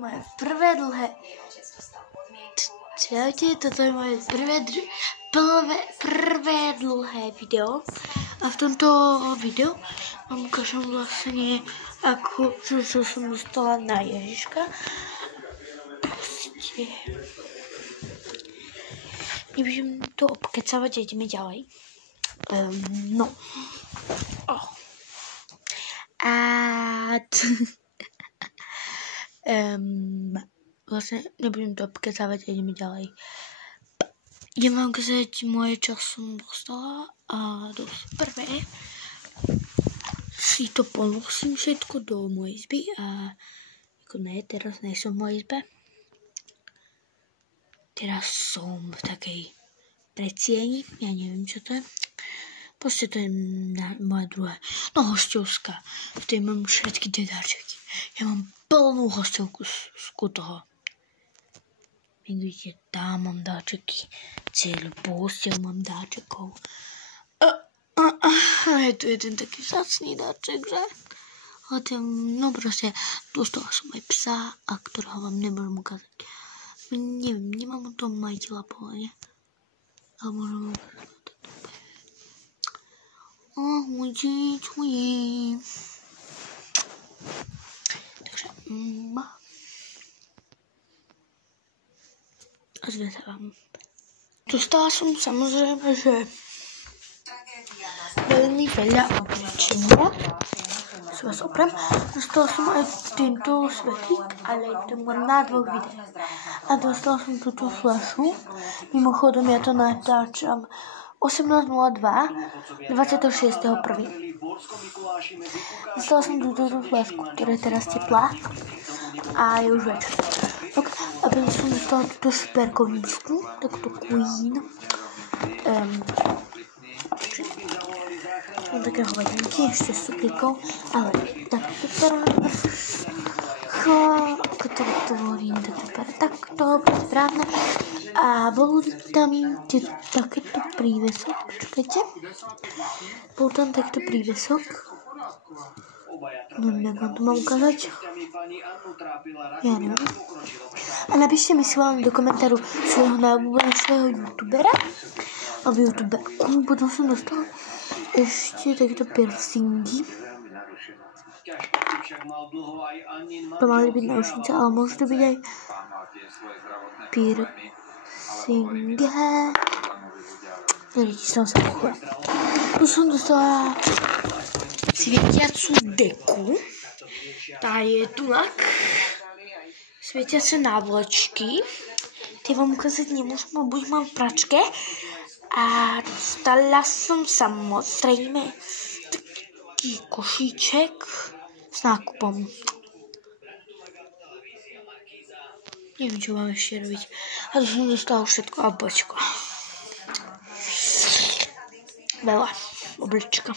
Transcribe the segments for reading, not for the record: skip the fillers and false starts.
moje prvé dlhé... Čaute, toto je moje prvé dlhé video. A v tomto videu vám ukážem vlastne, ako som dostala na Ježiška. Proste... Nebudem to obkecávať, ideme ďalej. No. Vlastne nebudem to obkecávať, ideme ďalej. Idem vám ukázať moje, čo som dostala a prvé si to ponosím všetko do mojej izby a ako ne, teraz nejsem v mojej izbe. Teraz som v takej predsieni, ja neviem čo to je. Proste to je moja druhá, no hostovská. V tej mám všetky tie darčeky. Ja mám plnú hostovku z toho. Vidíte, tam mám dáčeky. Celú postel mám dáčekov. Je tu jeden taký vzácný dáček, že? Ale ten, no proste, dostala som aj psa, a ktorého vám nemôžem ukázať. Neviem, nemám o tom majiteľa povedať. Ale môžem ukázať. Takže, ozve sa vám. Dostala som samozrejme, že veľmi veľa obličenia. Si vás oprem. Dostala som aj tento svetlík, ale to mám na dvoch videách. A dostala som túto fľašu. Mimochodom ja to natáčam 18.02 26.1. Dostala som túto fľašku, ktorá je teraz teplá. A je už večer. A potom som dostala túto šperkovničku, takto Queen. Mám také hodinky, ešte s suplikou, ale takto takto správne. A bol tam takéto prívesok, počkajte. Bol tam takto prívesok. No neviem, vám to mám ukázať. Ja neviem. A napíšte mi si vám do komentáru svojho najobľúbenejšieho youtubera alebo youtuberku. Potom som dostala ešte takéto piercingy. To mali byť náušnice, ale môžu to byť aj piercingy. Neviem, som sa pochla. Tu som dostala svietiacu deku. Tá je tunak. Svietiace návlečky. Tie vám ukázať nemôžem, buď mám v pračke. A dostala som samozrejme taký košíček s nákupom. Neviem, čo mám ešte robiť. A to som dostala všetko a bočko. Veľa oblička.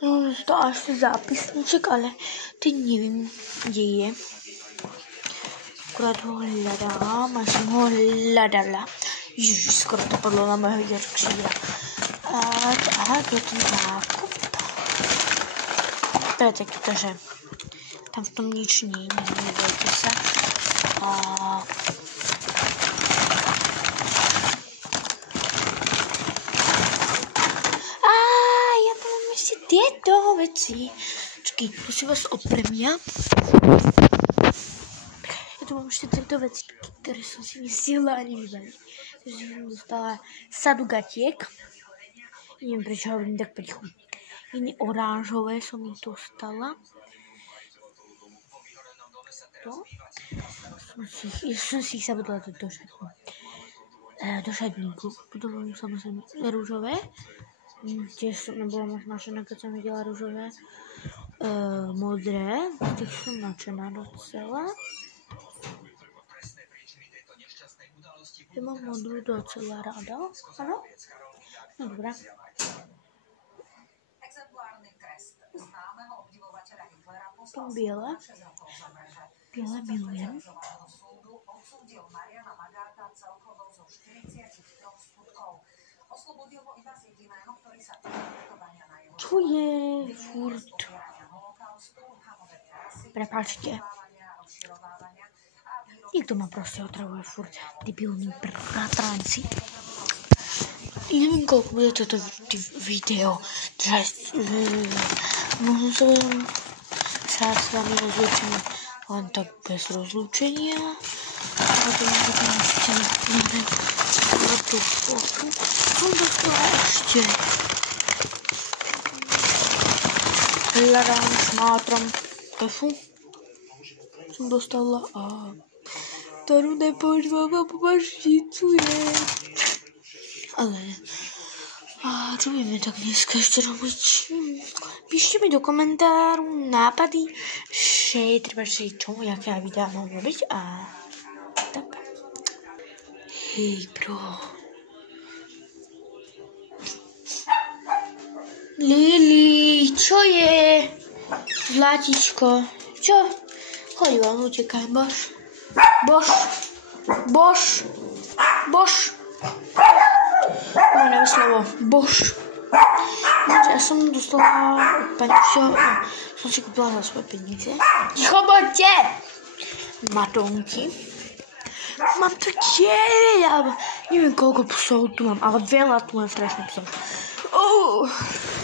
No, dostala ešte zápisníček, ale ten neviem, kde je. Akurát ho hľadám, a som ho hľadala. Ježiš, skoro to padlo na mojho ďarčíra. A to je ten nákup. To je takýto, že tam v tom nič nie je, nebojte sa. Ja tam mám ešte tieto veci. Čakaj, tu si vás opremia. Ja tu mám ešte tieto veci, ktoré som si nestihla ani vybaviť. Takže som dostala sadu gatiek. Neviem, prečo hovorím tak prichu. Iné oranžové som ich dostala. To. Som si ich zabudla do šatníku. Potom mám samozrejme rúžové. Tiež som nebola moc nadšená, keď som videla rúžové. Modré. Tých som nadšená docela. Ja mám modrú docela rada. Áno? No dobrá. Potom biele. Biele milujem. Čo je furt? Prepáčte. Niekto ma proste otravuje furt, debilní bratranci. Neviem, koľko bude toto video. Možno sa s vami rozlúčim len tak bez rozlúčenia. A to potom ešte neviem na tú fotu. Som dostala ešte. Hľadám, šmátram. Tefu. Som dostala a ktorú nepoužívam a pomašticuje. Ale čo budeme tak dneska ešte robiť? Píšte mi do komentáru nápady, že treba čomu, jaké videá mám robiť a tak. Hej bro. Lili, čo je? Zlatičko, čo? Choď von, utekaj, bož. Neviem slovo, bož. Ja som dostala peniaze, som si kúpila za svoje peniaze. Ticho buďte! Matonky. Mám to neviem koľko psov tu mám, ale veľa tu mám strašne psov.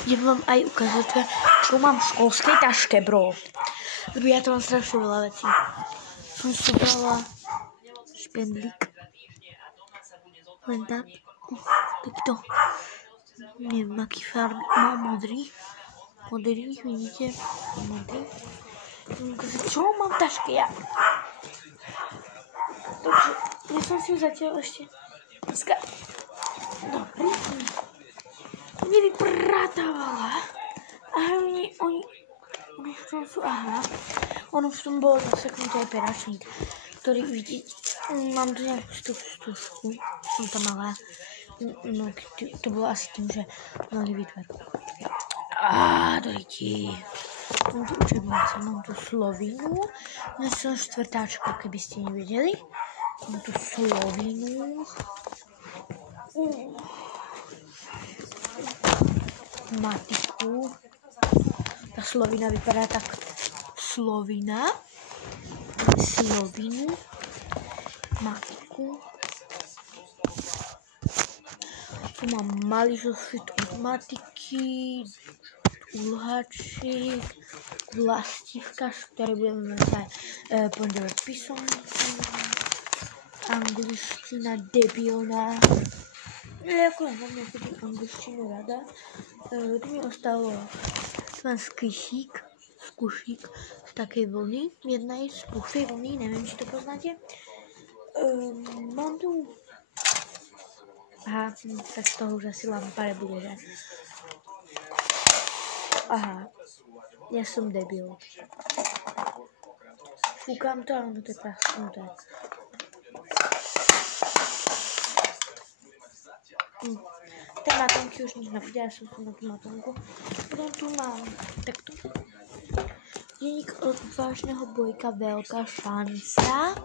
Idem vám aj ukázať, čo mám v školskej taške, bro. Lebo ja to mám strašne veľa vecí. Som si brala špendlík. Len tak. Takto. Neviem, aký farby. Mám modrý. Modrý, vidíte? Modrý. Čo mám v taške ja? Takže, ja som si ju zatiaľ ešte dneska dobrý. Nevypratávala. A oni v tom sú, ono v tom bol zaseknutý aj peračník, ktorý vidíte, mám tu nejakú stužku, som tam mala, no to bolo asi tým, že mali vytvár. Dojdi. Mám tu učebnice, mám tu slovinu, dnes som štvrtáčku, keby ste nevedeli. Mám tu slovinu. Matiku. Tá slovina vypadá tak. Slovinu, matiku. Tu mám malý zosvit od matiky, úlhačík, vlastívka, z ktorej budeme mať aj pondelok písomníky, angličtina debilná. Ako ja mám nejakú angličtinu rada. Tu mi ostalo skysík z takej vlny, jednej z puchej vlny, neviem, či to poznáte. Mám tu... tak z toho už asi lampare bude, že? Ja som debil. Fúkam to, ale ono to je prasknuté. Tie matonky už nič nebude, ja som na tú matonku. Potom tu mám takto. Denník odvážneho bojka, veľká šanca.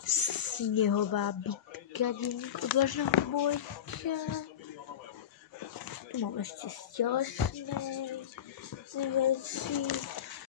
Snehová bitka, denník odvážneho bojka. Tu mám ešte stelesné veci.